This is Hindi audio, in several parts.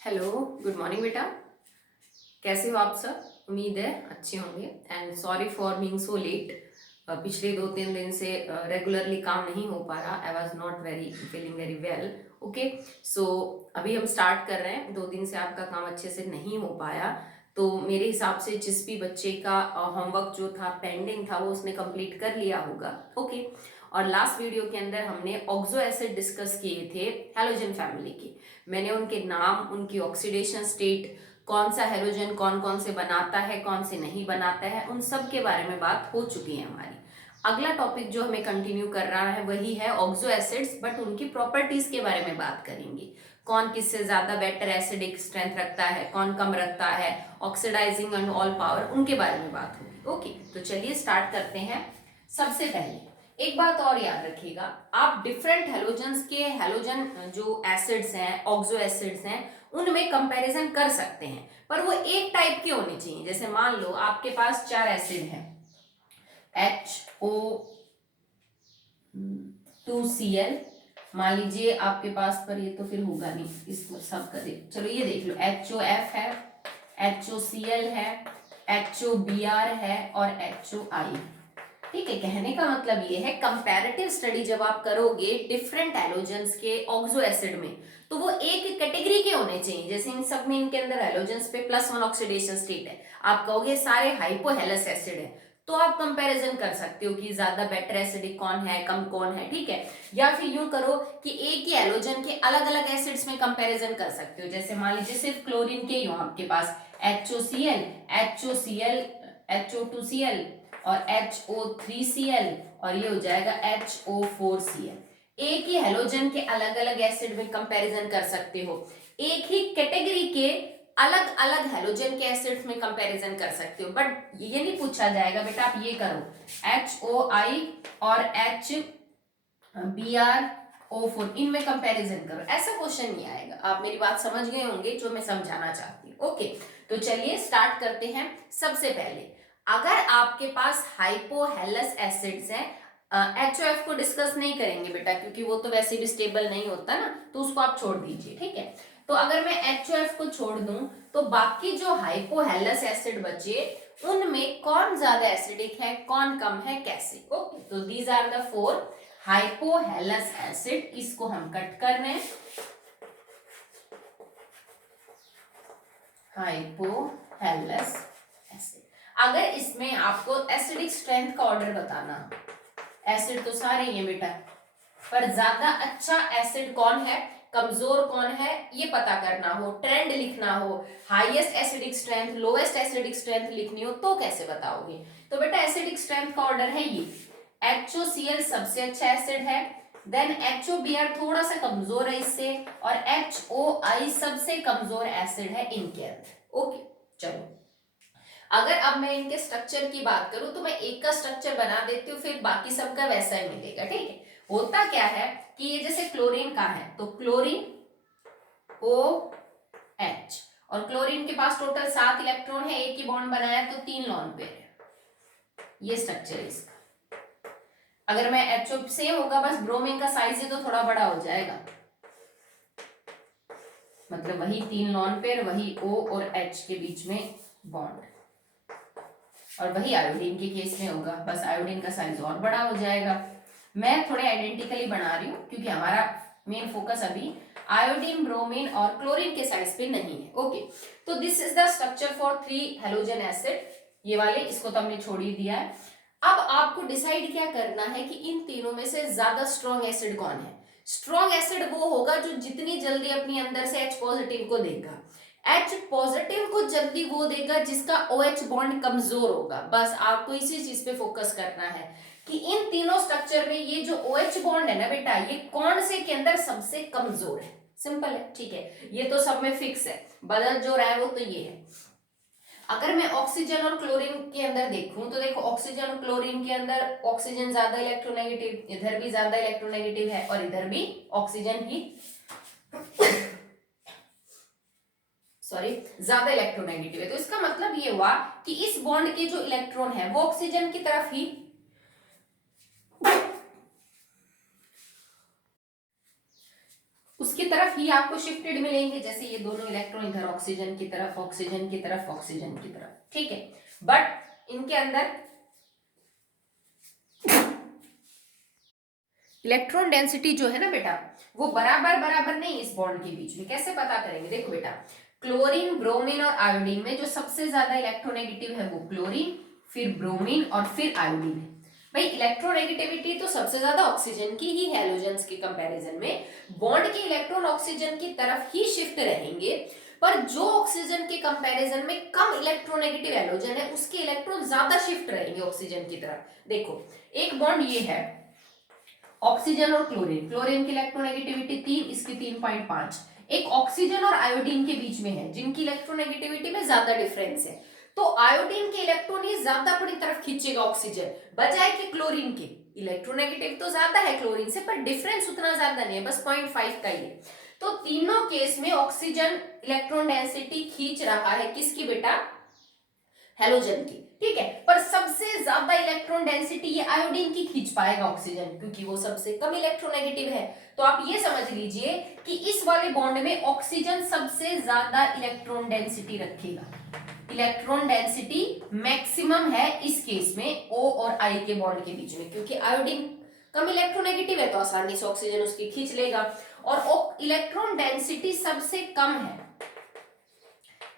हेलो, गुड मॉर्निंग बेटा। कैसे हो आप सब? उम्मीद है अच्छे होंगे। And sorry for being so let. पिछले 2-3 दिन से रेगुलरली काम नहीं हो पा रहा। I was not very feeling very well. Okay, so अभी हम स्टार्ट कर रहे हैं। 2 दिन से आपका काम अच्छे से नहीं हो पाया, तो मेरे हिसाब से जिस भी बच्चे का होमवर्क जो था पेंडिंग था वो उसने कंप्लीट कर लिया होगा। ओके, और लास्ट वीडियो के अंदर हमने ऑक्सो एसिड डिस्कस किए थे हैलोजन फैमिली के। मैंने उनके नाम, उनकी ऑक्सीडेशन स्टेट, कौन सा हैलोजन कौन कौन से बनाता है, कौन से नहीं बनाता है, उन सब के बारे में बात हो चुकी है हमारी। अगला टॉपिक जो हमें कंटिन्यू कर रहा है वही है ऑक्सो एसिड्स, बट उनकी प्रॉपर्टीज के बारे में बात करेंगे। कौन किससे ज्यादा बेटर एसिडिक स्ट्रेंथ रखता है, कौन कम रखता है, ऑक्सीडाइजिंग एंड ऑल पावर, उनके बारे में बात होगी। ओके, तो चलिए स्टार्ट करते हैं। सबसे पहले एक बात और याद रखिएगा, आप डिफरेंट हेलोजन्स के हेलोजन जो एसिड्स हैं, ऑक्सो एसिड्स हैं, उनमें कंपैरिजन कर सकते हैं, पर वो एक टाइप के होने चाहिए। जैसे मान लो आपके पास 4 एसिड हैं, HO2Cl। मान लीजिए आपके पास, पर ये तो फिर होगा नहीं, इसको सब कर दे। चलो ये देख लो, HOF है, HOCl है, HOBr है और HOI। ठीक है, कहने का मतलब ये है कंपैरेटिव स्टडी जब आप करोगे डिफरेंट हैलोजेंस के ऑक्सो एसिड में, तो वो एक कैटेगरी के होने चाहिए। जैसे इन सब में, इनके अंदर हैलोजेंस पे +1 ऑक्सीडेशन स्टेट है, आप कहोगे सारे हाइपोहेलस एसिड है, तो आप कंपैरिजन कर सकते हो कि ज्यादा बेटर एसिडिक कौन है, कम कौन है। ठीक है, या फिर यूं करो कि एक ही हैलोजन के अलग अलग एसिड्स में कंपैरिजन कर सकते हो। जैसे मान लीजिए सिर्फ क्लोरीन के ही हो आपके पास HOCl, HOCl, HO2Cl और HO3Cl, और ये हो जाएगा HO4Cl। एक ही हेलोजन के अलग अलग एसिड में कंपैरिजन कर सकते हो, एक ही कैटेगरी के अलग अलग हेलोजन के एसिड्स में कंपैरिजन कर सकते हो, बट ये नहीं पूछा जाएगा बेटा आप ये करो HOI और HBrO4 इनमें कंपैरिजन करो, ऐसा क्वेश्चन नहीं आएगा। आप मेरी बात समझ गए होंगे जो मैं समझाना चाहती हूँ। ओके, तो चलिए स्टार्ट करते हैं। सबसे पहले अगर आपके पास हाइपोहेलस एसिड्स हैं, HOF को डिस्कस नहीं करेंगे बेटा, क्योंकि वो तो वैसे भी स्टेबल नहीं होता ना, तो उसको आप छोड़ दीजिए। ठीक है, तो अगर मैं HOF को छोड़ दूं, तो बाकी जो हाइपोहेलस एसिड बचे उनमें कौन ज्यादा एसिडिक है, कौन कम है, कैसे। ओके, तो these are the 4 hypohalous acid. इसको हम कट कर रहे हैं, हाइपोहेलस एसिड। अगर इसमें आपको एसिडिक स्ट्रेंथ का ऑर्डर बताना, एसिड तो सारे ही हैं बेटा, पर ज्यादा अच्छा एसिड कौन है, कमजोर कौन है, ये पता करना हो, ट्रेंड लिखना हो, highest acidic strength, lowest acidic strength लिखनी हो, तो कैसे बताओगे। तो बेटा एसिडिक स्ट्रेंथ का ऑर्डर है ये, HOCl सबसे अच्छा एसिड है, देन HOBr थोड़ा सा कमजोर है इससे, और HOI सबसे कमजोर एसिड है इनके अंदर। ओके, चलो अगर अब मैं इनके स्ट्रक्चर की बात करूं, तो मैं एक का स्ट्रक्चर बना देती हूँ, फिर बाकी सबका वैसा ही मिलेगा। ठीक है, होता क्या है कि ये जैसे क्लोरीन का है, तो क्लोरीन OH, और क्लोरीन के पास टोटल 7 इलेक्ट्रॉन है, एक ही बॉन्ड बनाया तो 3 लॉन पेयर है। ये स्ट्रक्चर है इसका। अगर मैं HO सेम होगा, बस ब्रोमीन का साइज ही तो थोड़ा बड़ा हो जाएगा, मतलब वही 3 लॉन पेयर, वही O और H के बीच में बॉन्ड, और वही आयोडीन के केस में होगा, बस आयोडीन का साइज और बड़ा हो जाएगा। मैं थोड़े आइडेंटिकली बना रही हूँ क्योंकि हमारा मेन फोकस अभी आयोडीन, ब्रोमीन और क्लोरीन के साइज पे नहीं है। ओके, तो this is the structure for 3 halogen acid. ये वाले इसको तो हमने छोड़ ही दिया है। अब आपको डिसाइड क्या करना है कि इन तीनों में से ज्यादा स्ट्रॉन्ग एसिड कौन है। स्ट्रॉन्ग एसिड वो होगा जो जितनी जल्दी अपनी अंदर से H पॉजिटिव को देगा। H पॉजिटिव को जल्दी वो देगा जिसका OH बॉन्ड कमजोर होगा। बस आपको इसी चीज पे फोकस करना है कि इन तीनों स्ट्रक्चर में ये जो OH बॉन्ड है ना बेटा, ये कौन से के अंदर सबसे कमजोर है। सिंपल है, ठीक है, ये तो सब में फिक्स है, बदल जो रहा है वो तो ये है। अगर मैं ऑक्सीजन और क्लोरीन के अंदर देखूं, तो देखो ऑक्सीजन और क्लोरीन के अंदर ऑक्सीजन ज्यादा इलेक्ट्रोनेगेटिव, इधर भी ज्यादा इलेक्ट्रोनेगेटिव है, और इधर भी ऑक्सीजन ही ज्यादा इलेक्ट्रोनेगेटिव है। तो इसका मतलब ये हुआ कि इस बॉन्ड के जो इलेक्ट्रॉन है वो ऑक्सीजन की तरफ ही उसकी तरफ ही आपको शिफ्टेड मिलेंगे, जैसे ये दोनों इलेक्ट्रॉन इधर ऑक्सीजन की तरफ, ऑक्सीजन की तरफ, ऑक्सीजन की तरफ, ठीक है। बट इनके अंदर इलेक्ट्रॉन डेंसिटी जो है ना बेटा, वो बराबर बराबर नहीं इस बॉन्ड के बीच में। कैसे पता करेंगे? देखो बेटा, क्लोरीन, ब्रोमीन और आयोडीन में जो सबसे ज्यादा इलेक्ट्रोनेगेटिव है वो क्लोरीन, फिर ब्रोमीन और फिर आयोडीन है। भाई इलेक्ट्रोनेगेटिविटी तो सबसे ज्यादा ऑक्सीजन की ही, हैलोजेंस के कंपैरिजन में। बॉन्ड के इलेक्ट्रॉन ऑक्सीजन की तरफ ही शिफ्ट रहेंगे, पर जो ऑक्सीजन के कंपैरिजन में कम इलेक्ट्रोनेगेटिव हैलोजन है उसके इलेक्ट्रॉन ज्यादा शिफ्ट रहेंगे ऑक्सीजन की तरफ। देखो एक बॉन्ड ये है ऑक्सीजन और क्लोरीन, क्लोरीन की इलेक्ट्रोनेगेटिविटी 3, इसकी 3.5। एक ऑक्सीजन और आयोडीन के बीच में है जिनकी इलेक्ट्रोनेगेटिविटी में ज्यादा डिफरेंस है, तो आयोडीन के इलेक्ट्रॉन ही ज्यादा अपनी तरफ खींचेगा ऑक्सीजन, बजाय कि क्लोरीन के। इलेक्ट्रोनेगेटिव तो ज्यादा है क्लोरीन से, पर डिफरेंस उतना ज्यादा नहीं है, बस 0.5 का ही है। तो तीनों केस में ऑक्सीजन इलेक्ट्रॉन डेंसिटी खींच रहा है किसकी बेटा? हैलोजन की, ठीक है। पर सबसे ज्यादा इलेक्ट्रॉन डेंसिटी ये आयोडीन की खींच पाएगा ऑक्सीजन, क्योंकि वो सबसे कम इलेक्ट्रोनेगेटिव है। तो आप ये समझ लीजिए कि इस वाले बॉन्ड में ऑक्सीजन सबसे ज्यादा इलेक्ट्रॉन डेंसिटी रखेगा। इलेक्ट्रॉन डेंसिटी मैक्सिमम है इस केस में O और I के बॉन्ड के बीच में, क्योंकि आयोडीन कम इलेक्ट्रोनेगेटिव है तो आसानी से ऑक्सीजन उसकी खींच लेगा। और इलेक्ट्रॉन डेंसिटी सबसे कम है,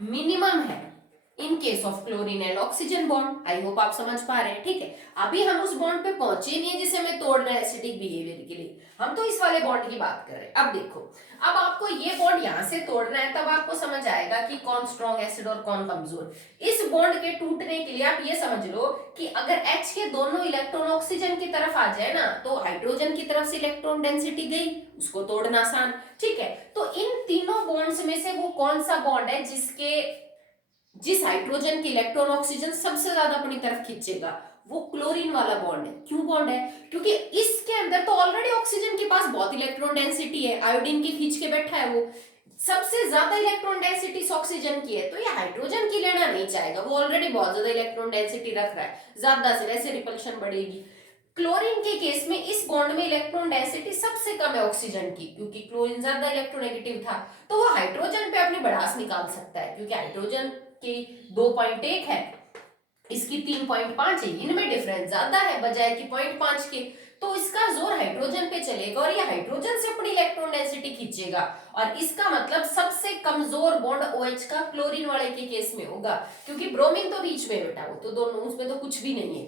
मिनिमम है in case of chlorine and oxygen bond. I hope आप समझ पा रहे हैं, ठीक है। अभी हम उस बॉन्ड पे पहुंचे नहीं है जिसे हमें तोड़ना है एसिडिक बिहेवियर के लिए, हम तो इस वाले बॉन्ड की बात कर रहे हैं। अब देखो, अब आपको ये बॉन्ड यहां से तोड़ना है, तब आपको समझ आएगा कि कौन स्ट्रॉन्ग एसिड और कौन कमजोर। इस बॉन्ड के टूटने के लिए आप ये समझ लो कि अगर H के दोनों इलेक्ट्रॉन ऑक्सीजन की तरफ आ जाए ना, तो हाइड्रोजन की तरफ से इलेक्ट्रॉन डेंसिटी गई, उसको तोड़ना आसान, ठीक है। तो इन तीनों बॉन्ड्स में से वो कौन सा बॉन्ड है जिस हाइड्रोजन की इलेक्ट्रॉन ऑक्सीजन सबसे ज्यादा अपनी तरफ खींचेगा? वो क्लोरीन वाला बॉन्ड है। क्यों बॉन्ड है? क्योंकि इसके अंदर तो ऑलरेडी ऑक्सीजन के पास बहुत इलेक्ट्रॉन डेंसिटी है, आयोडीन की खींच के बैठा है, वो सबसे ज्यादा इलेक्ट्रॉन डेंसिटी इस ऑक्सीजन की है, तो ये हाइड्रोजन की लेना नहीं चाहेगा, वो ऑलरेडी बहुत ज्यादा इलेक्ट्रॉन डेंसिटी रख रहा है, ज्यादा से वैसे रिपल्शन बढ़ेगी। क्लोरीन के केस में इस बॉन्ड में इलेक्ट्रॉन डेंसिटी सबसे कम है ऑक्सीजन की, क्योंकि क्लोरीन ज्यादा इलेक्ट्रोनेगेटिव था, तो वो हाइड्रोजन पे अपनी भड़ास निकाल सकता है, क्योंकि हाइड्रोजन की 2.1 है, इसकी 3.5 है, इनमें डिफरेंस ज्यादा है बजाय कि 0.5 के, तो इसका जोर हाइड्रोजन पे चलेगा और ये हाइड्रोजन से अपनी इलेक्ट्रॉन डेंसिटी खींचेगा। और इसका मतलब सबसे कमजोर बॉन्ड OH का क्लोरीन वाले के केस में होगा, क्योंकि ब्रोमीन तो बीच में बेटा, वो तो दोनों, उसमें तो कुछ भी नहीं है,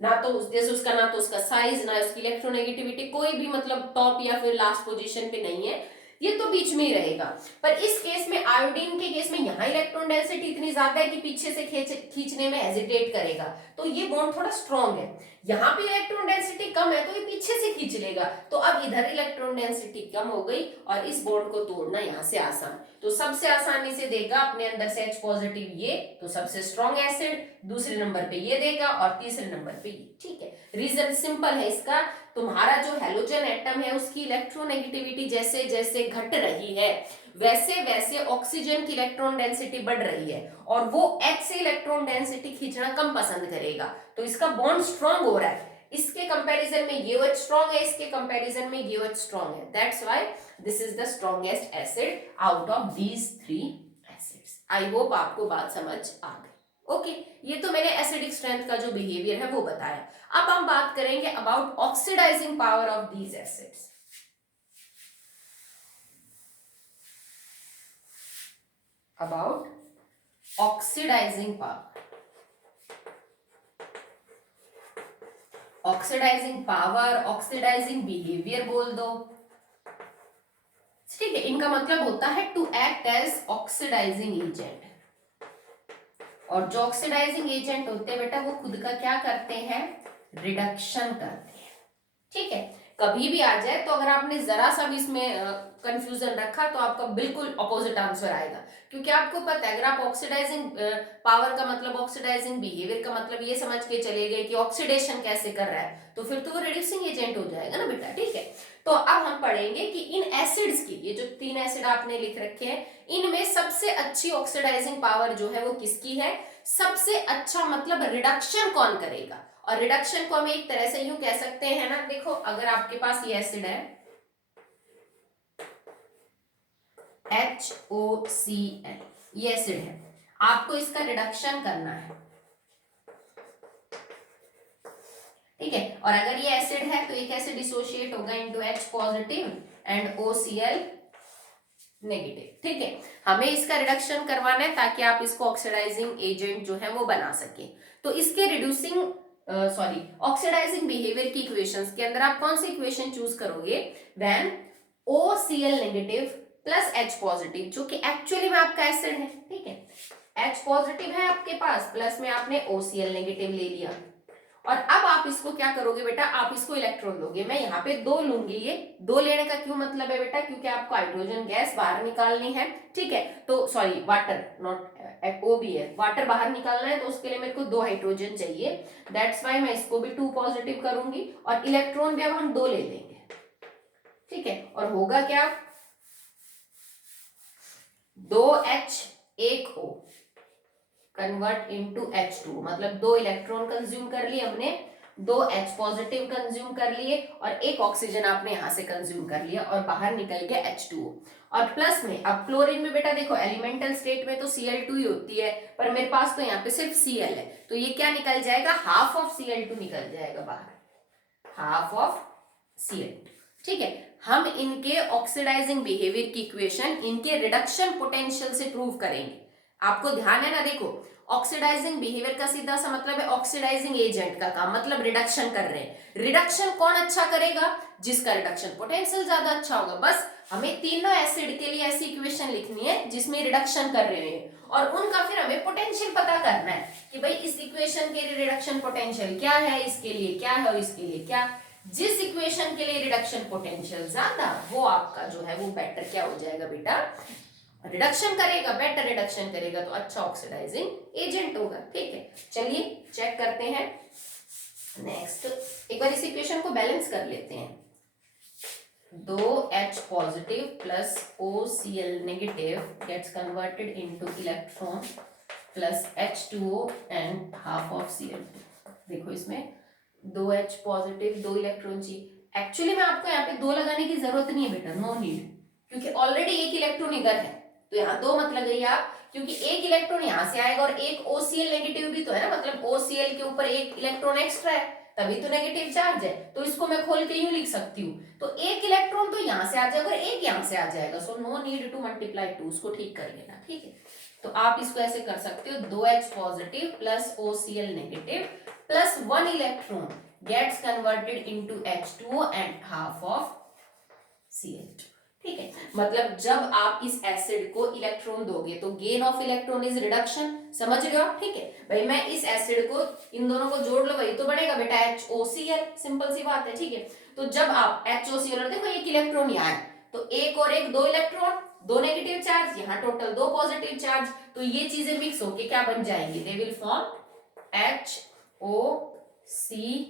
ना तो जैसे उसका, ना तो उसका साइज, ना उसकी इलेक्ट्रोनेगेटिविटी, कोई भी मतलब टॉप या फिर लास्ट पोजीशन पे नहीं है, ये तो बीच में ही रहेगा। पर इस केस में, आयोडीन के केस में, यहाँ इलेक्ट्रॉन डेंसिटी इतनी ज्यादा है कि पीछे से खींचने में हेजिटेट करेगा, तो ये बॉन्ड थोड़ा स्ट्रॉन्ग है। यहाँ पे इलेक्ट्रॉन डेंसिटी कम है तो ये पीछे से खींच लेगा, तो अब इधर इलेक्ट्रॉन डेंसिटी कम हो गई और इस बॉन्ड को तोड़ना यहाँ से आसान, तो सबसे आसानी से देगा अपने अंदर से H पॉजिटिव ये, तो सबसे स्ट्रॉन्ग एसिड, दूसरे नंबर पे ये देगा और तीसरे नंबर पे ये, ठीक है। रीजन सिंपल है इसका, तुम्हारा जो हैलोजन एटम है उसकी इलेक्ट्रोनेगेटिविटी जैसे जैसे घट रही है, वैसे वैसे ऑक्सीजन की इलेक्ट्रॉन डेंसिटी बढ़ रही है, और वो H से इलेक्ट्रॉन डेंसिटी खींचना कम पसंद करेगा, तो इसका बॉन्ड स्ट्रॉन्ग हो रहा है। इसके कंपैरिजन में ये OH स्ट्रॉन्ग है, इसके कंपैरिजन में ये OH स्ट्रॉन्ग है, that's why this is the strongest acid out of these 3 acids. I hope आपको बात समझ आ गई। ओके, ये तो मैंने एसिडिक स्ट्रेंथ का जो बिहेवियर है वो बताया। अब हम बात करेंगे about oxidising power of these acids. About oxidising power, oxidising power, oxidising behaviour बोल दो, ठीक है। इनका मतलब होता है to act as oxidising agent, और जो ऑक्सीडाइजिंग एजेंट होते हैं बेटा वो खुद का क्या करते हैं? रिडक्शन करते हैं, ठीक है। कभी भी आ जाए तो अगर आपने जरा सा भी इसमें कंफ्यूजन रखा तो आपका बिल्कुल ऑपोजिट आंसर आएगा, क्योंकि आपको पता है अगर आप ऑक्सीडाइजिंग पावर का मतलब, ऑक्सीडाइजिंग बिहेवियर का मतलब ये समझ के चले गए कि ऑक्सीडेशन कैसे कर रहा है, तो फिर तो वो रिड्यूसिंग एजेंट हो जाएगा ना बेटा, ठीक है। तो अब हम पढ़ेंगे कि इन एसिड्स की, ये जो 3 एसिड आपने लिख रखे हैं, इनमें सबसे अच्छी ऑक्सीडाइजिंग पावर जो है वो किसकी है? सबसे अच्छा मतलब रिडक्शन कौन करेगा? और रिडक्शन को हम एक तरह से यूं कह सकते हैं ना, देखो अगर आपके पास ये एसिड है, HOCl, ये एसिड है, आपको इसका रिडक्शन करना है, ठीक है। और अगर ये एसिड है तो ये कैसे डिसोशिएट होगा into H positive and OCl negative, ठीक है। हमें इसका रिडक्शन करवाना है ताकि आप इसको ऑक्सीडाइजिंग एजेंट जो है वो बना सके। तो इसके रिड्यूसिंग ऑक्सीडाइजिंग बिहेवियर की इक्वेशंस के अंदर आप कौन सी इक्वेशन चूज करोगे, when OCl negative plus H positive, जो कि एक्चुअली में आपका एसिड है, ठीक है। H पॉजिटिव है आपके पास, प्लस में आपने OCl नेगेटिव ले लिया, और अब आप इसको क्या करोगे बेटा, आप इसको इलेक्ट्रॉन दोगे। मैं यहाँ पे 2 लूंगी, ये 2 लेने का क्यों मतलब है बेटा, क्योंकि आपको हाइड्रोजन गैस बाहर निकालनी है, ठीक है। तो सॉरी, वाटर, नॉट O भी है, वाटर बाहर निकालना है, तो उसके लिए मेरे को 2 हाइड्रोजन चाहिए, दैट्स वाई मैं इसको भी 2 पॉजिटिव करूंगी, और इलेक्ट्रॉन भी अब हम 2 ले लेंगे, ठीक है। और होगा क्या, 2H 1O convert into H2, मतलब 2 इलेक्ट्रॉन कंज्यूम कर लिए हमने, 2 H पॉजिटिव कंज्यूम कर लिए, और 1 ऑक्सीजन आपने यहां से कंज्यूम कर लिया, और बाहर निकल गया H2O। और प्लस में अब क्लोरीन में बेटा देखो, एलिमेंटल स्टेट में तो Cl2 ही होती है, पर मेरे पास तो यहाँ पे सिर्फ Cl है, तो ये क्या निकल जाएगा, हाफ ऑफ Cl2 निकल जाएगा बाहर, हाफ ऑफ Cl2, ठीक है। हम इनके ऑक्सीडाइजिंग बिहेवियर की इक्वेशन इनके रिडक्शन पोटेंशियल से प्रूव करेंगे। आपको ध्यान है ना, देखो ऑक्सीडाइजिंग बिहेवियर का सीधा सा मतलब है ऑक्सीडाइजिंग एजेंट का काम, मतलब रिडक्शन कर रहे हैं। रिडक्शन कौन अच्छा करेगा, जिसका रिडक्शन पोटेंशियल ज्यादा अच्छा होगा। बस हमें तीनों एसिड के लिए ऐसी इक्वेशन लिखनी है जिसमें रिडक्शन कर रहे हैं, और उनका फिर हमें पोटेंशियल पता करना है कि भाई इस इक्वेशन के लिए रिडक्शन पोटेंशियल क्या है, इसके लिए क्या है और इसके लिए क्या। जिस इक्वेशन के लिए रिडक्शन पोटेंशियल ज्यादा, वो आपका जो है वो बेटर क्या हो जाएगा बेटा, रिडक्शन करेगा, बेटर रिडक्शन करेगा, तो अच्छा ऑक्सीडाइजिंग एजेंट होगा, ठीक है। चलिए चेक करते हैं नेक्स्ट, एक बार इस इक्वेशन को बैलेंस कर लेते हैं। 2H positive plus OCl negative gets converted into electron plus H2O and half of Cl2। देखो इसमें 2H पॉजिटिव, 2 इलेक्ट्रॉन चाहिए। एक्चुअली में आपको यहाँ पे 2 लगाने की जरूरत नहीं है बेटा, नो नीड, क्योंकि ऑलरेडी 1 इलेक्ट्रॉन इधर है, तो यहाँ 2 मत लगाइए आप, क्योंकि 1 इलेक्ट्रॉन यहाँ से आएगा, और 1 OCl नेगेटिव भी तो है ना, मतलब OCl के ऊपर 1 इलेक्ट्रॉन एक्स्ट्रा है, तभी तो नेगेटिव चार्ज है, तो इसको मैं खोल के यूं लिख सकती हूँ, तो 1 इलेक्ट्रॉन तो यहाँ से आ जाएगा और 1 यहाँ से आ जाएगा, so no need to multiply 2, उसको ठीक कर लेना, ठीक है। तो आप इसको ऐसे कर सकते हो, 2H positive plus OCl negative plus 1 electron gets converted into H2O and half of Cl2, ठीक है। मतलब जब आप इस एसिड को इलेक्ट्रॉन दोगे तो gain of electron is reduction, समझ रहे हो आप, ठीक है। भाई मैं इस एसिड को, इन दोनों को जोड़ लो, वही तो बनेगा बेटा HOCl, सिंपल सी बात है, ठीक है। तो जब आप HOCl, और देखो 1 इलेक्ट्रॉन यहाँ है, तो 1 और 1 2 इलेक्ट्रॉन, 2 नेगेटिव चार्ज, यहाँ टोटल 2 पॉजिटिव चार्ज, तो ये चीजें मिक्स होके क्या बन जाएंगी, दे विल फॉर्म HOCl,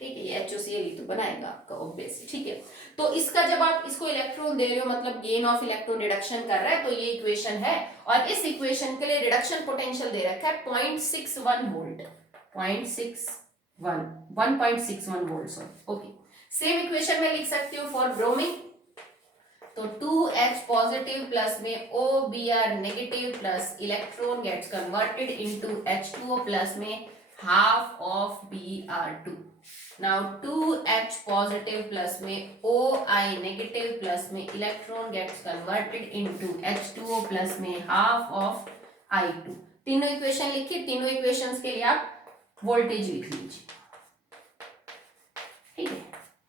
ठीक है। ये HOCl ही तो बनाएगा आपका ऑब्वियसली, ठीक है। तो इसका जब आप इसको इलेक्ट्रॉन दे रहे हो, मतलब गेन ऑफ इलेक्ट्रॉन रिडक्शन कर रहा है, तो ये इक्वेशन है, और इस इक्वेशन के लिए रिडक्शन पोटेंशियल दे रखा है 0.61 volt, 1.61 volt, okay. Same equation में लिख सकती हूँ फॉर ब्रोमीन, तो 2H पॉजिटिव प्लस में OBr negative plus electron gets converted into H2O plus में half of Br2. Now 2H positive plus में OI negative plus में electron gets converted into H2O plus में half of I2। तीनों इक्वेशन लिखिए, तीनों इक्वेशंस के लिए आप वोल्टेज लिख लीजिए, ठीक है।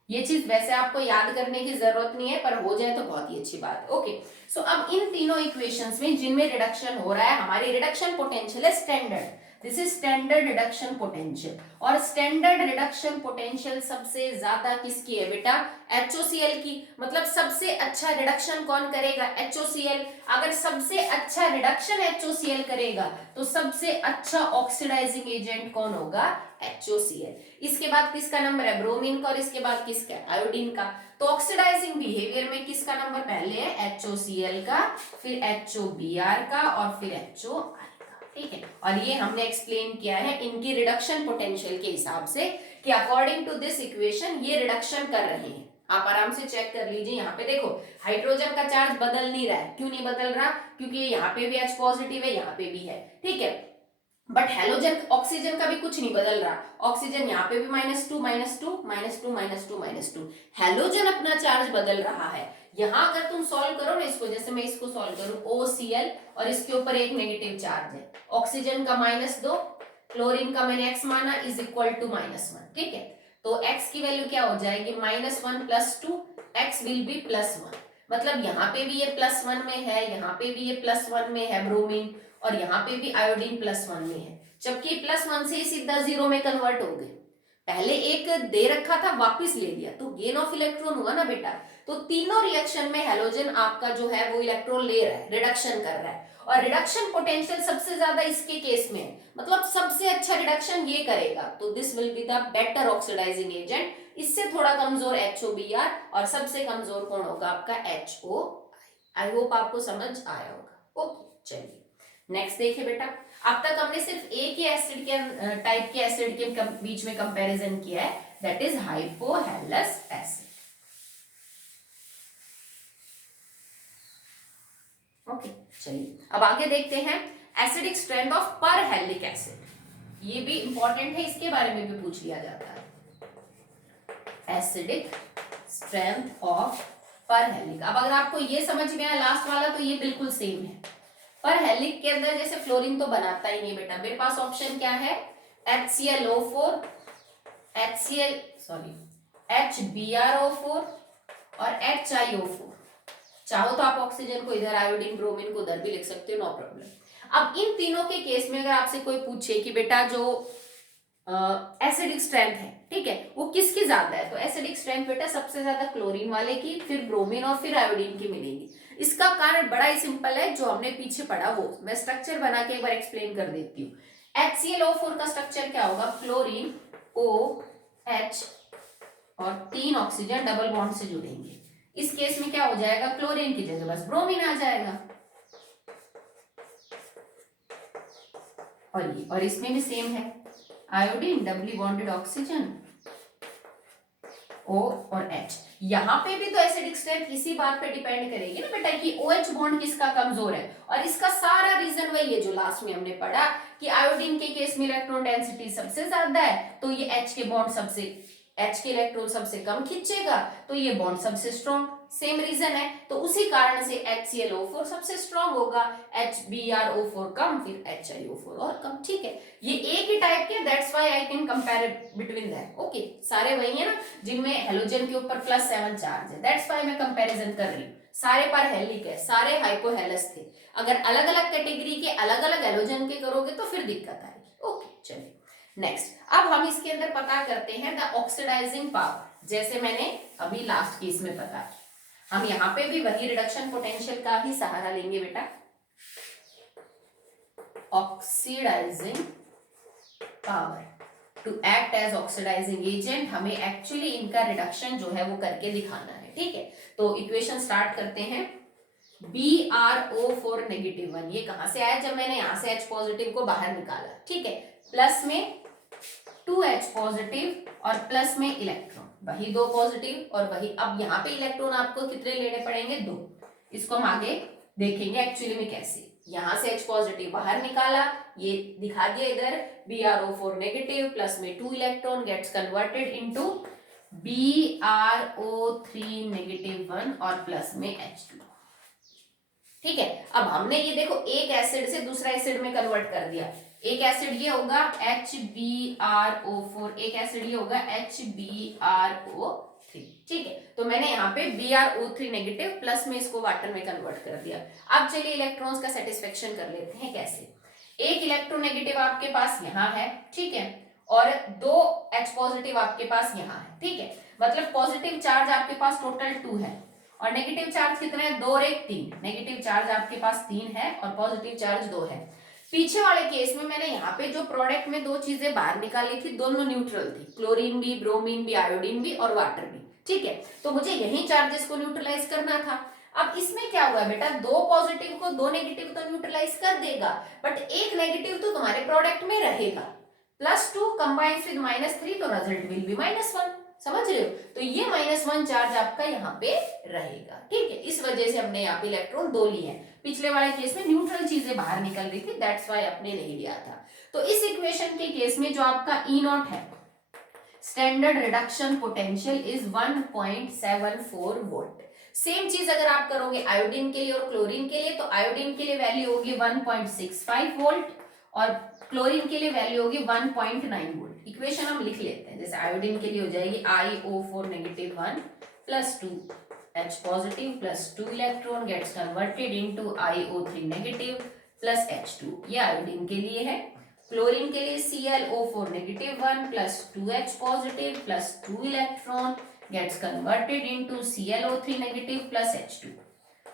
ये चीज वैसे आपको याद करने की जरूरत नहीं है, पर हो जाए तो बहुत ही अच्छी बात है, ओके। सो अब इन तीनों इक्वेशंस में जिनमें रिडक्शन हो रहा है, हमारी रिडक्शन पोटेंशियल है standard, this is standard reduction potential, और स्टैंडर्ड रिडक्शन पोटेंशियल सबसे ज्यादा किसकी है बेटा, HOCl की। मतलब सबसे अच्छा रिडक्शन कौन करेगा, HOCl। अगर सबसे अच्छा रिडक्शन HOCl करेगा तो सबसे अच्छा ऑक्सीडाइजिंग एजेंट कौन होगा, HOCl। इसके बाद किसका नंबर है, ब्रोमीन का, और इसके बाद किसका, आयोडीन का। तो ऑक्सीडाइजिंग बिहेवियर में किसका नंबर पहले है, HOCl का, फिर HOBr का, और फिर HOI, ठीक है। और ये हमने एक्सप्लेन किया है इनकी रिडक्शन पोटेंशियल के हिसाब से कि अकॉर्डिंग टू दिस इक्वेशन ये रिडक्शन कर रहे हैं, आप आराम से चेक कर लीजिए। यहाँ पे देखो हाइड्रोजन का चार्ज बदल नहीं रहा है। क्यों नहीं बदल रहा? क्योंकि यहाँ पे भी H पॉजिटिव है, यहाँ पे भी है, ठीक है। बट हेलोजन ऑक्सीजन का भी कुछ नहीं बदल रहा। ऑक्सीजन यहाँ पे भी -2 -2 -2 -2 -2, हेलोजन अपना चार्ज बदल रहा है। यहाँ अगर तुम सॉल्व करो ना इसको, जैसे मैं इसको सॉल्व करूं OCl और इसके ऊपर एक नेगेटिव चार्ज है, ऑक्सीजन का -2, क्लोरीन का मैंने x माना इज इक्वल टू -1, ठीक है। तो x की वैल्यू क्या हो जाएगी? -1 + 2, x विल बी +1। मतलब यहाँ पे भी ये +1 में है, यहाँ पे भी ये +1 में है ब्रोमीन, और यहाँ पे भी आयोडीन +1 में है, जबकि +1 से सीधा 0 में कन्वर्ट हो गए। पहले एक दे रखा था, वापस ले लिया, तो गेन ऑफ इलेक्ट्रॉन हुआ ना बेटा। तो तीनों रिएक्शन में हेलोजन आपका जो है वो इलेक्ट्रॉन ले रहा है, रिडक्शन कर रहा है, और रिडक्शन पोटेंशियल सबसे ज्यादा इसके केस में है, मतलब सबसे अच्छा रिडक्शन ये करेगा। तो this will be the better oxidising agent. इससे थोड़ा कमजोर HOBr, और सबसे कमजोर कौन होगा? आपका HO। आई होप आपको समझ आया होगा। ओके, चलिए नेक्स्ट देखिए बेटा। अब तक हमने सिर्फ एक ही एसिड के टाइप के एसिड के बीच में कंपैरिजन किया है, that is hypohalous acid. Okay, चलिए अब आगे देखते हैं एसिडिक स्ट्रेंथ ऑफ परहेलिक एसिड। ये भी इंपॉर्टेंट है, इसके बारे में भी पूछ लिया जाता है, एसिडिक स्ट्रेंथ ऑफ परहेलिक। अब अगर आपको ये समझ में आया लास्ट वाला, तो ये बिल्कुल सेम है। परहेलिक के अंदर जैसे फ्लोरीन तो बनाता ही नहीं बेटा, मेरे पास ऑप्शन क्या है? HClO4, HBrO4 और HiO4। चाहो तो आप ऑक्सीजन को इधर, आयोडीन ब्रोमीन को उधर भी लिख सकते हो, नो प्रॉब्लम। अब इन तीनों के केस में अगर आपसे कोई पूछे कि बेटा जो एसिडिक स्ट्रेंथ है, ठीक है, वो किसकी ज्यादा है, तो एसिडिक स्ट्रेंथ बेटा सबसे ज्यादा क्लोरीन वाले की, फिर ब्रोमीन और फिर आयोडीन की मिलेगी। इसका कारण बड़ा ही सिंपल है, जो हमने पीछे पढ़ा वो मैं स्ट्रक्चर बना के एक बार एक्सप्लेन कर देती हूँ। HClO4 का स्ट्रक्चर क्या होगा? क्लोरीन OH और 3 ऑक्सीजन डबल बॉन्ड से जुड़ेंगे। इस केस में क्या हो जाएगा? क्लोरीन की जगह बस ब्रोमीन आ जाएगा। और इसमें भी सेम है, iodine doubly bonded oxygen O और H। यहाँ पे भी तो एसिडिक स्ट्रेंथ इसी बात पे डिपेंड करेगी ना बेटा कि OH बॉन्ड किसका कमजोर है, और इसका सारा रीजन वही है जो लास्ट में हमने पढ़ा कि आयोडीन के केस में इलेक्ट्रॉन डेंसिटी सबसे ज्यादा है, तो ये H के बॉन्ड सबसे, H के इलेक्ट्रॉन सबसे कम खींचेगा, तो ये बॉन्ड सबसे स्ट्रॉन्ग, सेम रीजन है। तो उसी कारण से HClO4 सबसे स्ट्रॉन्ग होगा, HBrO4 कम, फिर HiO4 और कम, ठीक है। ये एक ही टाइप के, that's why I can compare between that. Okay, सारे वही है ना जिनमें हेलोजन के ऊपर +7 चार्ज है, दैट्स व्हाई मैं कंपैरिजन कर रही हूँ। सारे परहेलिक है, सारे हाइपोहेलस थे। अगर अलग अलग कैटेगरी के अलग अलग हेलोजन के करोगे तो फिर दिक्कत आएगी। ओके, चलिए नेक्स्ट। अब हम इसके अंदर पता करते हैं द ऑक्सीडाइजिंग पावर, जैसे मैंने अभी लास्ट केस में पता किया। हम यहाँ पे भी वही रिडक्शन पोटेंशियल का ही सहारा लेंगे बेटा। Oxidising power to act as oxidising agent, हमें एक्चुअली इनका रिडक्शन जो है वो करके दिखाना है, ठीक है। तो इक्वेशन स्टार्ट करते हैं। BrO4 -1, ये कहां से आया? जब मैंने यहां से H पॉजिटिव को बाहर निकाला, ठीक है। प्लस में 2H पॉजिटिव और प्लस में इलेक्ट्रॉन, वही 2 पॉजिटिव और वही, अब यहाँ पे इलेक्ट्रॉन आपको कितने लेने पड़ेंगे? 2। इसको हम आगे देखेंगे एक्चुअली में कैसे। यहां से H पॉजिटिव बाहर निकाला, ये दिखा दिया इधर, BrO4 नेगेटिव, प्लस में 2 electron gets converted into BrO3 -1 और प्लस में H2, ठीक है। अब हमने ये देखो एक एसिड से दूसरा एसिड में कन्वर्ट कर दिया। एक एसिड ये होगा HBrO4, एक एसिड ये होगा HBrO3, ठीक है। तो मैंने यहाँ पे BrO3 नेगेटिव प्लस में इसको वाटर में कन्वर्ट कर दिया। अब चलिए इलेक्ट्रॉन्स का सेटिस्फेक्शन कर लेते हैं कैसे। एक इलेक्ट्रोनेगेटिव आपके पास यहाँ है, ठीक है, और 2 H पॉजिटिव आपके पास यहाँ है, ठीक है। मतलब पॉजिटिव चार्ज आपके पास टोटल 2 है और नेगेटिव चार्ज कितने हैं? 2 और 1 3। नेगेटिव चार्ज आपके पास 3 है और पॉजिटिव चार्ज 2 है। पीछे वाले केस में मैंने यहाँ पे जो प्रोडक्ट में 2 चीजें बाहर निकाली थी, दोनों न्यूट्रल थी, क्लोरीन भी, ब्रोमीन भी, आयोडीन भी और वाटर भी, ठीक है। तो मुझे यही चार्जेस को न्यूट्रलाइज करना था। अब इसमें क्या हुआ बेटा, 2 पॉजिटिव को 2 नेगेटिव तो न्यूट्रलाइज कर देगा, बट एक नेगेटिव तो तुम्हारे प्रोडक्ट में रहेगा। +2 कंबाइंस विद -3, तो रिजल्ट विल बी -1। समझ रहे हो? तो ये -1 चार्ज आपका यहाँ पे रहेगा, ठीक है। इस वजह से हमने यहाँ पे इलेक्ट्रॉन 2 लिए हैं। पिछले वाले केस में न्यूट्रल चीजें बाहर निकल रही थी, दैट्स वाई आपने नहीं लिया था। तो इस इक्वेशन के केस में जो आपका E0 है, standard reduction potential is 1.74 volt. Same चीज अगर आप करोगे आयोडीन के लिए और क्लोरीन के लिए, तो आयोडीन के लिए वैल्यू होगी 1.65 वोल्ट और क्लोरीन के लिए वैल्यू होगी 1.9 वोल्ट। इक्वेशन हम लिख लेते हैं। जैसे आयोडीन के लिए हो जाएगी IO4 -1 + 2 H positive plus 2 electron gets converted into IO3 negative plus H2, ये आयोडीन के लिए है। क्लोरीन के लिए ClO4 -1 प्लस 2H positive plus 2 electron gets converted into ClO3 negative plus H2,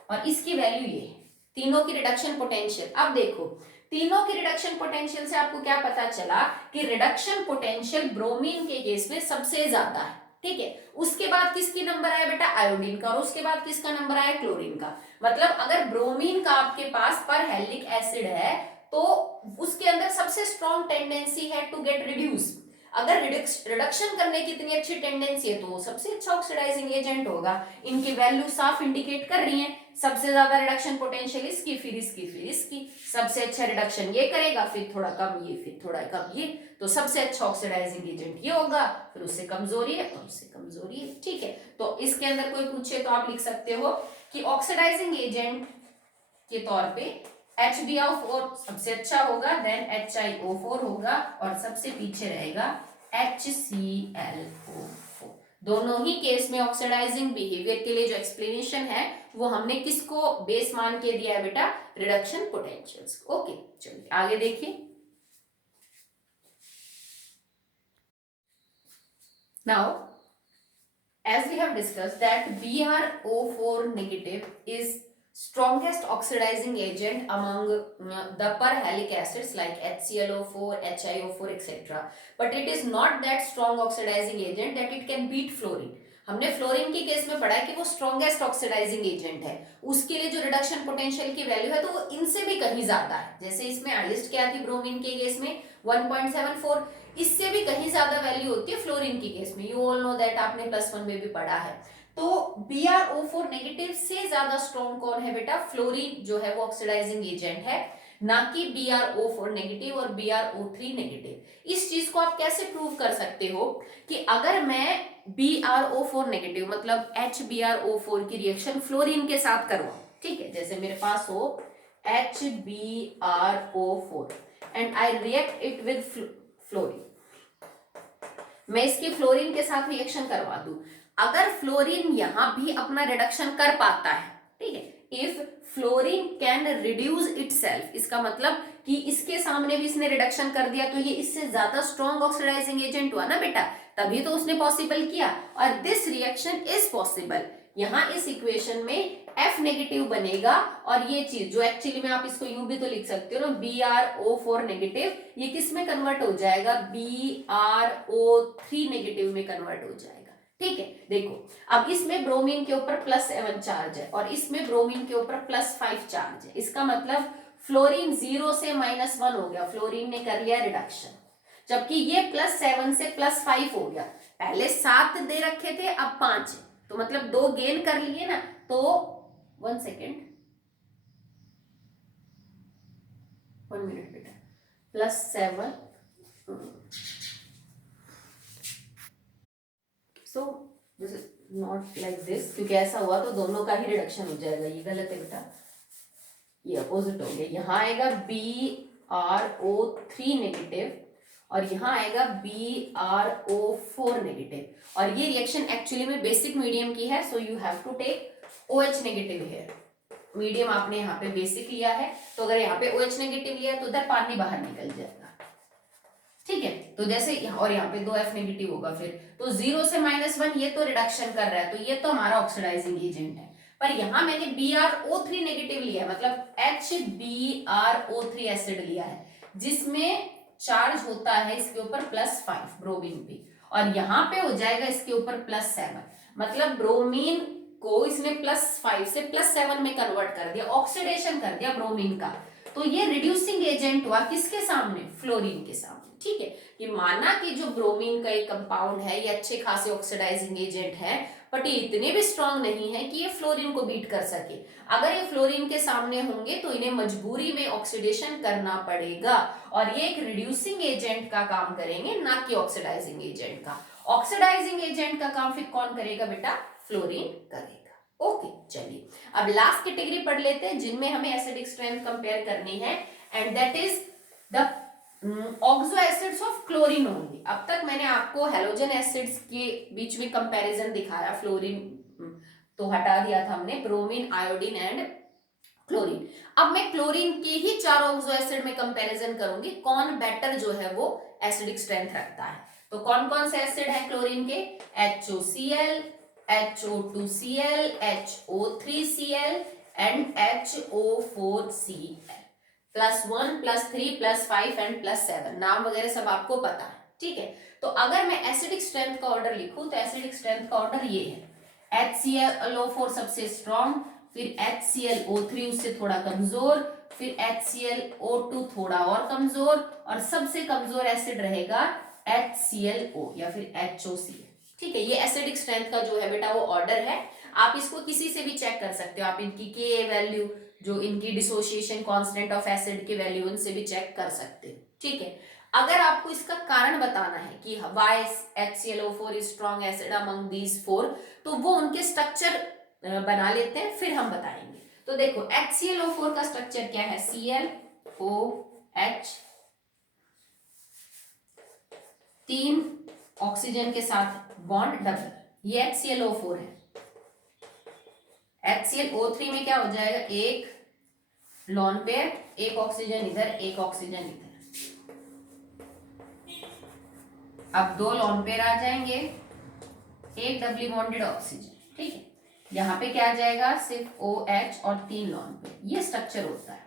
और इसकी वैल्यू ये है। तीनों की रिडक्शन पोटेंशियल, अब देखो तीनों की रिडक्शन पोटेंशियल से आपको क्या पता चला कि रिडक्शन पोटेंशियल ब्रोमीन के केस में सबसे ज्यादा है, ठीक है। उसके बाद किसकी नंबर आया बेटा? आयोडीन का, और उसके बाद किसका नंबर आया? क्लोरीन का। मतलब अगर ब्रोमीन का आपके पास परहैलिक एसिड है तो उसके अंदर सबसे स्ट्रॉन्ग टेंडेंसी है टू गेट रिड्यूस। अगर रिडक्शन करने की इतनी अच्छी टेंडेंसी है तो सबसे अच्छा ऑक्सीडाइजिंग एजेंट होगा। इनकी वैल्यू साफ इंडिकेट कर रही है, सबसे ज्यादा रिडक्शन पोटेंशियल इसकी, फिर इसकी, फिर इसकी। सबसे अच्छा रिडक्शन ये करेगा, फिर थोड़ा कम ये, फिर थोड़ा कम ये, तो सबसे अच्छा ऑक्सीडाइजिंग एजेंट ये होगा। फिर उससे कमजोरी है और उससे कमजोरी है, ठीक है। तो इसके अंदर कोई पूछे तो आप लिख सकते हो कि ऑक्सीडाइजिंग एजेंट के तौर पे HbO4 सबसे अच्छा होगा, देन HiO4 होगा और सबसे पीछे रहेगा HClO4। दोनों ही केस में ऑक्सीडाइजिंग बिहेवियर के लिए जो एक्सप्लेनेशन है वो हमने किसको बेस मान के दिया है बेटा? Reduction potentials. ओके, चलिए आगे देखिए। Now as we have discussed that BrO4 negative is strongest oxidizing agent among the perhalic acids like HClO4, HiO4 etc. But it is not that strong oxidizing agent that it can beat fluorine. हमने फ्लोरीन के केस में पढ़ा है कि वो स्ट्रॉन्गेस्ट ऑक्सीडाइजिंग एजेंट है, उसके लिए जो रिडक्शन पोटेंशियल की वैल्यू है तो वो इनसे भी कहीं ज्यादा है। जैसे इसमें हाईएस्ट क्या थी ब्रोमीन के केस में 1.74, इससे भी कहीं ज्यादा वैल्यू होती है फ्लोरीन के केस में। यू ऑल नो दैट, आपने +1 में भी पढ़ा है। तो BrO4 नेगेटिव से ज्यादा स्ट्रॉन्ग कौन है बेटा? फ्लोरीन जो है वो ऑक्सीडाइजिंग एजेंट है, ना कि BrO4 नेगेटिव और BrO3 नेगेटिव। इस चीज को आप कैसे प्रूव कर सकते हो कि अगर मैं BrO4 नेगेटिव मतलब HBrO4 की रिएक्शन फ्लोरीन के साथ करवाऊं, ठीक है। जैसे मेरे पास हो HBrO4 and I react it with fluorine, मैं इसके फ्लोरीन के साथ रिएक्शन करवा दूं। अगर फ्लोरीन यहां भी अपना रिडक्शन कर पाता है, ठीक है, if fluorine can reduce itself, इसका मतलब कि इसके सामने भी इसने रिडक्शन कर दिया तो ये इससे ज्यादा स्ट्रॉन्ग ऑक्सीडाइजिंग एजेंट हुआ ना बेटा, तभी तो उसने पॉसिबल किया। और दिस रिएक्शन इज पॉसिबल। यहां इस इक्वेशन में F नेगेटिव बनेगा, और ये चीज जो एक्चुअली में आप इसको यूं भी तो लिख सकते हो ना, BrO4 नेगेटिव, ये किस में कन्वर्ट हो जाएगा? BrO3 नेगेटिव में कन्वर्ट हो जाएगा, ठीक है। देखो अब इसमें ब्रोमीन के ऊपर +7 चार्ज है और इसमें ब्रोमीन के ऊपर +5 चार्ज है। इसका मतलब फ्लोरीन 0 से -1 हो गया, फ्लोरीन ने कर लिया रिडक्शन, जबकि ये +7 से +5 हो गया। पहले 7 दे रखे थे, अब 5 है, तो मतलब 2 गेन कर लिए ना। तो 1 सेकेंड, 1 मिनट बेटा, +7, so this is not like this, क्योंकि ऐसा हुआ तो दोनों का ही रिडक्शन हो जाएगा। ये गलत है बेटा, ये अपोजिट हो गया। यहाँ आएगा BrO3 नेगेटिव और यहाँ आएगा BrO4 नेगेटिव, और ये रिएक्शन एक्चुअली में बेसिक मीडियम की है, so you have to take OH negative here. Medium आपने यहाँ पे बेसिक लिया है, तो अगर यहाँ पे OH नेगेटिव लिया तो उधर पानी बाहर निकल जाएगा, ठीक है। तो जैसे और यहाँ पे 2F नेगेटिव होगा, फिर तो 0 से -1 ये तो रिडक्शन कर रहा है, तो ये तो हमारा ऑक्सीडाइजिंग एजेंट है। पर यहाँ मैंने BrO3 नेगेटिव लिया है, मतलब HBrO3 एसिड लिया है, जिसमें चार्ज होता है इसके ऊपर +5 ब्रोमीन पे, और यहाँ पे हो जाएगा इसके ऊपर +7, मतलब ब्रोमीन को इसने +5 से +7 में कन्वर्ट कर दिया, ऑक्सीडेशन कर दिया ब्रोमीन का। तो ये रिड्यूसिंग एजेंट हुआ किसके सामने? फ्लोरीन के सामने। ठीक है, कि माना कि जो ब्रोमीन का एक कंपाउंड है ये अच्छे खासे ऑक्सीडाइजिंग एजेंट है, बट ये इतने भी स्ट्रांग नहीं है कि ये फ्लोरीन को बीट कर सके। अगर ये फ्लोरीन के सामने होंगे तो इन्हें मजबूरी में ऑक्सीडेशन करना पड़ेगा, और ये एक रिड्यूसिंग एजेंट का काम करेंगे, ना कि ऑक्सीडाइजिंग एजेंट का। ऑक्सीडाइजिंग एजेंट का काम फिर कौन करेगा बेटा? फ्लोरीन करेगा। ओके, चलिए अब लास्ट कैटेगरी पढ़ लेते हैं जिनमें हमें एसिडिक स्ट्रेंथ कंपेयर करनी है, and that is the oxo acids of chlorine only. अब तक मैंने आपको हेलोजन एसिड्स के बीच में कंपैरिजन दिखाया, फ्लोरीन तो हटा दिया था हमने, ब्रोमीन, आयोडीन एंड क्लोरीन। अब मैं क्लोरीन के ही 4 ऑक्सो एसिड में कंपैरिजन करूंगी, कौन बेटर जो है वो एसिडिक स्ट्रेंथ रखता है। तो कौन कौन से एसिड है क्लोरीन के? HOCl, HO2Cl, HO3Cl and HO4Cl, +1, +3, +5 and +7, नाम वगैरह सब आपको पता है, ठीक है। तो अगर मैं एसिडिक स्ट्रेंथ का ऑर्डर लिखूं तो एसिडिक स्ट्रेंथ का ऑर्डर ये है, HClO4 सबसे स्ट्रॉन्ग, फिर HClO3 उससे थोड़ा कमजोर, फिर HClO2 थोड़ा और कमजोर, और सबसे कमजोर एसिड रहेगा HClO या फिर HOCl, ठीक है। ये एसिडिक स्ट्रेंथ का जो है बेटा वो ऑर्डर है। आप इसको किसी से भी चेक कर सकते हो, आप इनकी Ka वैल्यू, जो इनकी डिसोसिएशन कांस्टेंट ऑफ एसिड के वैल्यू, उनसे भी चेक कर सकते हो, ठीक है। अगर आपको इसका कारण बताना है कि why HClO4 is strong acid among these 4, तो वो उनके स्ट्रक्चर बना लेते हैं, फिर हम बताएंगे। तो देखो HClO4 का स्ट्रक्चर क्या है? ClOH, 3 ऑक्सीजन के साथ बॉन्ड डबल, ये HClO4 है। HClO3 में क्या हो जाएगा? एक लॉन पेयर, एक ऑक्सीजन इधर, एक ऑक्सीजन इधर, अब 2 लॉन पेयर आ जाएंगे, एक डबली बॉन्डेड ऑक्सीजन, ठीक है। यहां पे क्या आ जाएगा? सिर्फ OH और 3 लॉन पेयर, ये स्ट्रक्चर होता है,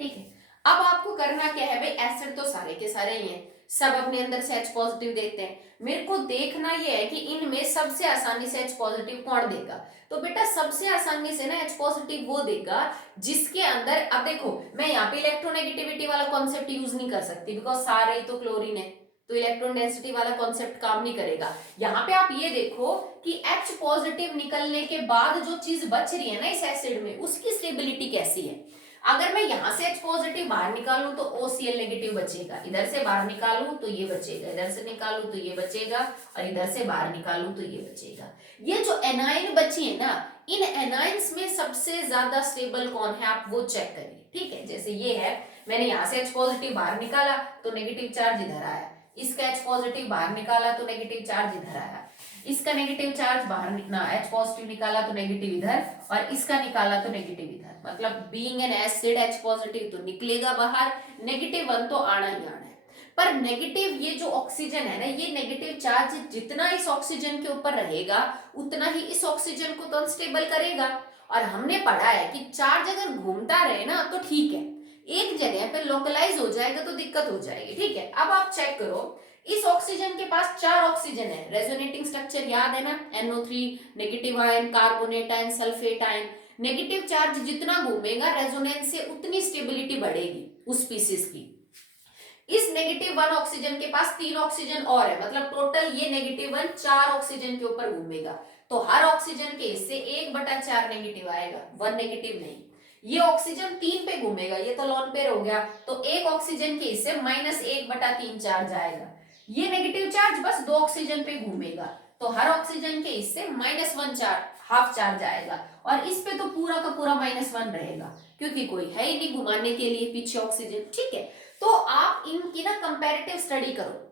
ठीक है। अब आपको करना क्या है भाई? एसिड तो सारे के सारे ही हैं, सब अपने अंदर से H पॉजिटिव देखते हैं, मेरे को देखना ये है कि इनमें सबसे आसानी से H पॉजिटिव कौन देगा। तो बेटा सबसे आसानी से ना H पॉजिटिव वो देगा जिसके अंदर, अब देखो मैं यहाँ पे इलेक्ट्रोनेगेटिविटी वाला कॉन्सेप्ट यूज नहीं कर सकती, बिकॉज सारे ही तो क्लोरीन है, तो इलेक्ट्रॉन डेंसिटी वाला कॉन्सेप्ट काम नहीं करेगा। यहाँ पे आप ये देखो कि H पॉजिटिव निकलने के बाद जो चीज बच रही है ना इस एसिड में, उसकी स्टेबिलिटी कैसी है। अगर मैं यहां से H पॉजिटिव बाहर निकालूं तो OCl नेगेटिव बचेगा, इधर से बाहर निकालूं तो ये बचेगा, इधर से निकालूं तो ये बचेगा, और इधर से बाहर निकालूं तो ये बचेगा। ये जो एनाइन बची है ना, इन एनाइंस में सबसे ज्यादा स्टेबल कौन है आप वो चेक करिए, ठीक है। जैसे ये है, मैंने यहाँ से H पॉजिटिव बाहर निकाला तो नेगेटिव चार्ज इधर आया, इसका H पॉजिटिव बाहर निकाला तो नेगेटिव चार्ज इधर आया, इसका नेगेटिव चार्ज बाहर H पॉजिटिव निकाला तो नेगेटिव इधर, और इसका निकाला तो नेगेटिव इधर। मतलब being an acid H positive तो निकलेगा बाहर, -1 तो आना ही आना है। पर नेगेटिव ये जो ऑक्सीजन है ना, ये नेगेटिव चार्ज जितना इस ऑक्सीजन के ऊपर रहेगा उतना ही इस ऑक्सीजन को तो अनस्टेबल करेगा। और हमने पढ़ा है कि चार्ज अगर घूमता रहे ना तो ठीक है, एक जगह पे लोकलाइज हो जाएगा तो दिक्कत हो जाएगी, ठीक है। अब आप चेक करो, इस ऑक्सीजन के पास 4 ऑक्सीजन है, रेजोनेटिंग स्ट्रक्चर याद है ना, NO3, negative ion, carbonate ion, sulphate ion. Negative charge जितना घूमेगा रेजोनेंस से उतनी स्टेबिलिटी बढ़ेगी उस स्पीसीज की। इस -1 ऑक्सीजन के पास 3 ऑक्सीजन और है, मतलब टोटल ये -1 4 ऑक्सीजन के ऊपर घूमेगा, तो हर ऑक्सीजन के हिस्से 1/4 नेगेटिव आएगा, 1 नेगेटिव नहीं। ये ऑक्सीजन 3 पे घूमेगा, ये तो लॉन पेयर हो गया, तो एक ऑक्सीजन के हिस्से -1/3 चार्ज आएगा। ये नेगेटिव चार्ज बस 2 ऑक्सीजन पे घूमेगा, तो हर ऑक्सीजन के हिस्से -1 हाफ चार्ज आएगा, और इस पे तो पूरा का पूरा -1 रहेगा, क्योंकि कोई है ही नहीं घुमाने के लिए पीछे ऑक्सीजन, ठीक है। तो आप इनकी ना कंपैरेटिव स्टडी करो,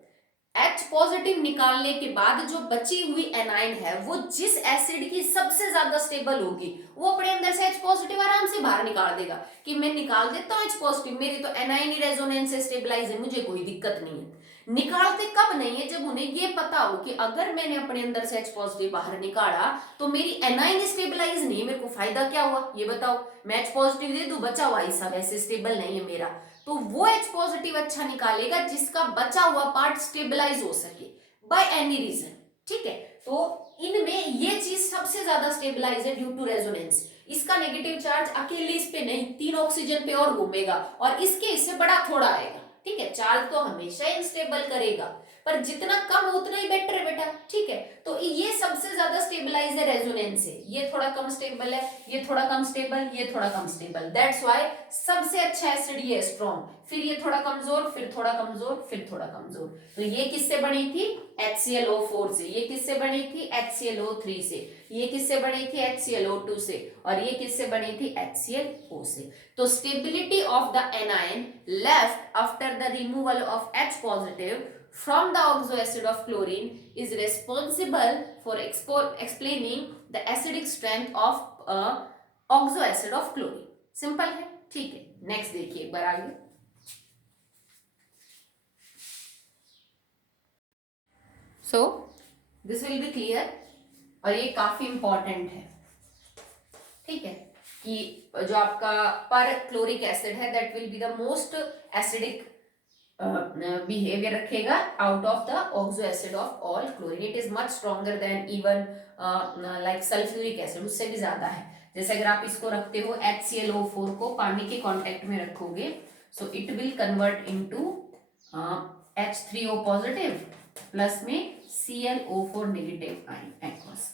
H पॉजिटिव निकालने के बाद जो बची हुई एनाइन है वो जिस एसिड की सबसे ज्यादा स्टेबल होगी वो अपने अंदर से H पॉजिटिव आराम से बाहर निकाल देगा, कि मैं निकाल देता हूँ H पॉजिटिव, मेरी तो एनाइन ही रेजोनेंस से स्टेबलाइज है, मुझे कोई दिक्कत नहीं है। निकालते कब नहीं है? जब उन्हें ये पता हो कि अगर मैंने अपने अंदर से H पॉजिटिव बाहर निकाला तो मेरी एनाइन स्टेबलाइज नहीं, मेरे को फायदा क्या हुआ ये बताओ। मैं H पॉजिटिव दे दूं, बचा हुआ हिस्सा वैसे स्टेबल नहीं है मेरा, तो वो H पॉजिटिव अच्छा निकालेगा जिसका बचा हुआ पार्ट स्टेबलाइज हो सके बाय एनी रीजन, ठीक है। तो इनमें ये चीज सबसे ज्यादा स्टेबलाइज है ड्यू टू रेजोनेंस। इसका नेगेटिव चार्ज अकेले इस पे नहीं, 3 ऑक्सीजन पे और घूमेगा, और इसके इससे बड़ा थोड़ा आएगा, ठीक है, चार्ज तो हमेशा इनस्टेबल करेगा, पर जितना कम हो उतना ही बेटर है बेटा, ठीक है। तो ये सबसे ज्यादा स्टेबलाइज है रेजोनेंस से, ये थोड़ा कम स्टेबल है, ये थोड़ा कम स्टेबल, ये थोड़ा कम स्टेबल, दैट्स व्हाई सबसे अच्छा एसिड ये स्ट्रॉन्ग, फिर ये थोड़ा कमजोर, फिर थोड़ा कमजोर, फिर थोड़ा कमजोर। तो ये किससे बनी थी? HClO4 से। ये किससे बनी थी? HClO3 से। ये किससे बनी थी? HClO2 से। और ये किससे बनी थी? HClO से। तो stability of the anion left after the removal of H positive from the oxo acid of chlorine is responsible for explaining the acidic strength of oxo acid of chlorine. Simple है, ठीक है। नेक्स्ट देखिए एक बार आगे। So this will B clear, और ये काफी इंपॉर्टेंट है, ठीक है, कि जो आपका पर क्लोरिक एसिड है that will be the most acidic behaviour रखेगा out of the oxo acid of all chlorine. It is much stronger than even like sulphuric acid, उससे भी ज्यादा है। जैसे अगर आप इसको रखते हो HClO4 को पानी के कांटेक्ट में रखोगे, so it will convert into H3O positive plus में ClO4 नेगेटिव आयन एक्वस,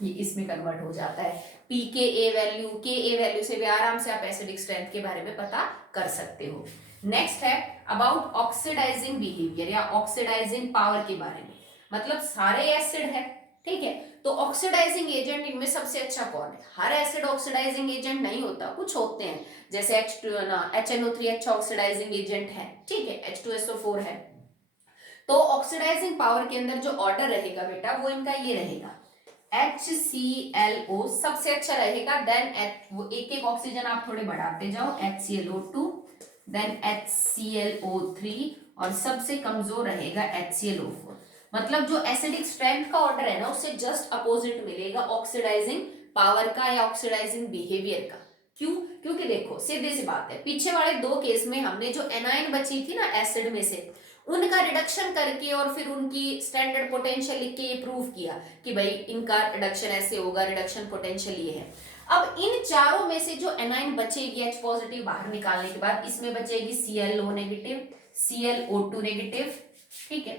ये इसमें कन्वर्ट हो जाता है। pKa वैल्यू से भी आराम से आप एसिडिक स्ट्रेंथ के बारे में पता कर सकते हो। नेक्स्ट है अबाउट ऑक्सीडाइजिंग बिहेवियर या ऑक्सीडाइजिंग पावर के बारे में, मतलब सारे एसिड है, ठीक है, तो ऑक्सीडाइजिंग एजेंट इनमें सबसे अच्छा कौन है? हर एसिड ऑक्सीडाइजिंग एजेंट नहीं होता, कुछ होते हैं, जैसे HNO3 अच्छा ऑक्सीडाइजिंग एजेंट है, ठीक है, H2SO4 है। तो ऑक्सीडाइजिंग पावर के अंदर जो ऑर्डर रहेगा बेटा वो इनका ये रहेगा, HClO सबसे अच्छा रहेगा, देन वो एक एक ऑक्सीजन आप थोड़े बढ़ाते जाओ, HClO2, देन HClO3, और सबसे कमजोर रहेगा HClO4। मतलब जो एसिडिक स्ट्रेंथ का ऑर्डर है ना उससे जस्ट अपोजिट मिलेगा ऑक्सीडाइजिंग पावर का या ऑक्सीडाइजिंग बिहेवियर का। क्यों? क्योंकि देखो सीधी सी बात है, पीछे वाले दो केस में हमने जो एनायन बची थी ना एसिड में से, उनका रिडक्शन करके और फिर उनकी स्टैंडर्ड पोटेंशियल लिख के ये प्रूव किया कि भाई इनका रिडक्शन ऐसे होगा, रिडक्शन पोटेंशियल ये है। अब इन चारों में से जो एनाइन बचेगी H पॉजिटिव बाहर निकालने के बाद, इसमें बचेगी ClO नेगेटिव, ClO2 नेगेटिव, ठीक है,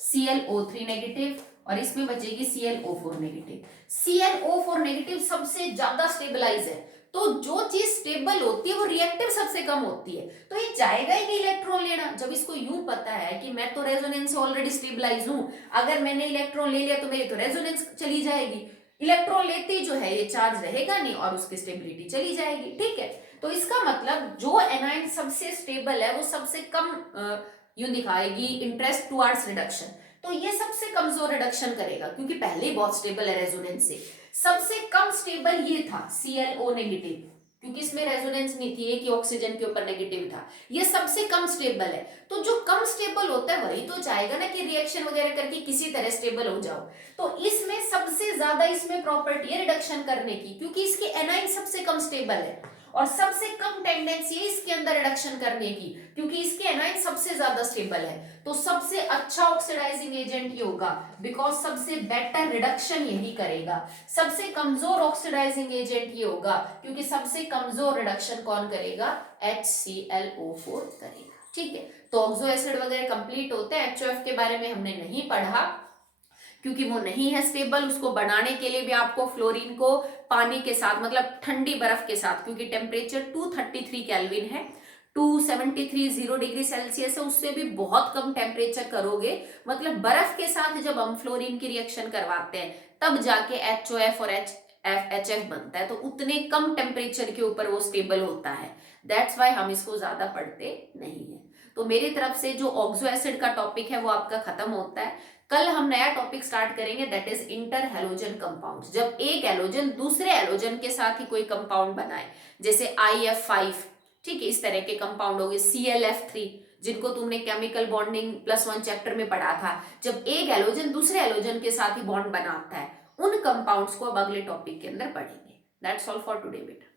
ClO3 नेगेटिव, और इसमें बचेगी ClO4 नेगेटिव। ClO4 नेगेटिव सबसे ज्यादा स्टेबलाइज है, तो जो चीज स्टेबल होती है वो रिएक्टिव सबसे कम होती है, तो ये जाएगा ही नहीं इलेक्ट्रॉन लेना। जब इसको यूं पता है कि मैं तो रेजोनेंस से ऑलरेडी स्टेबलाइज हूं, अगर मैंने इलेक्ट्रॉन ले लिया तो मेरी तो रेजोनेंस चली जाएगी, इलेक्ट्रॉन लेते ही जो है ये चार्ज रहेगा नहीं और उसकी स्टेबिलिटी चली जाएगी, ठीक है। तो इसका मतलब जो एनाइन सबसे स्टेबल है वो सबसे कम यूं दिखाएगी इंटरेस्ट टुवर्ड्स रिडक्शन, तो ये सबसे कमजोर रिडक्शन करेगा क्योंकि पहले ही बहुत स्टेबल है रेजोनेंस से। सबसे कम स्टेबल ये था ClO नेगेटिव, क्योंकि इसमें रेजोनेंस नहीं थी, एक ही ऑक्सीजन के ऊपर नेगेटिव था, ये सबसे कम स्टेबल है। तो जो कम स्टेबल होता है वही तो चाहेगा ना कि रिएक्शन वगैरह करके किसी तरह स्टेबल हो जाओ, तो इसमें सबसे ज्यादा इसमें प्रॉपर्टी है रिडक्शन करने की, क्योंकि इसकी एनाइन सबसे कम स्टेबल है और सबसे कम टेंडेंसी है इसके अंदर रिडक्शन करने की, क्योंकि इसके एनाइन सबसे ज्यादा स्टेबल है। तो सबसे अच्छा ऑक्सीडाइजिंग एजेंट ये होगा, बिकॉज सबसे बेटर रिडक्शन यही करेगा। सबसे कमजोर ऑक्सीडाइजिंग एजेंट ये होगा क्योंकि सबसे कमजोर रिडक्शन कौन करेगा? HClO4 करेगा, ठीक है। तो ऑक्सो एसिड वगैरह कंप्लीट होते हैं। HOF के बारे में हमने नहीं पढ़ा क्योंकि वो नहीं है स्टेबल, उसको बनाने के लिए भी आपको फ्लोरीन को पानी के साथ मतलब ठंडी बर्फ के साथ, क्योंकि टेम्परेचर 233 केल्विन है, 273 डिग्री सेल्सियस है, उससे भी बहुत कम टेम्परेचर करोगे, मतलब बर्फ के साथ जब हम फ्लोरीन की रिएक्शन करवाते हैं तब जाके HOF और HF बनता है, तो उतने कम टेम्परेचर के ऊपर वो स्टेबल होता है, दैट्स वाई हम इसको ज्यादा पढ़ते नहीं है। तो मेरी तरफ से जो ऑक्सो एसिड का टॉपिक है वो आपका खत्म होता है। कल हम नया टॉपिक स्टार्ट करेंगे, that is inter halogen compound. जब एक एलोजन दूसरे एलोजन के साथ ही कोई कंपाउंड बनाए, जैसे IF5, ठीक है, इस तरह के कंपाउंड हो गए, ClF3, जिनको तुमने केमिकल बॉन्डिंग +1 चैप्टर में पढ़ा था। जब एक एलोजन दूसरे एलोजन के साथ ही बॉन्ड बनाता है, उन कंपाउंड्स को अब अगले टॉपिक के अंदर पढ़ेंगे। दैट्स ऑल फॉर टुडे बेटा।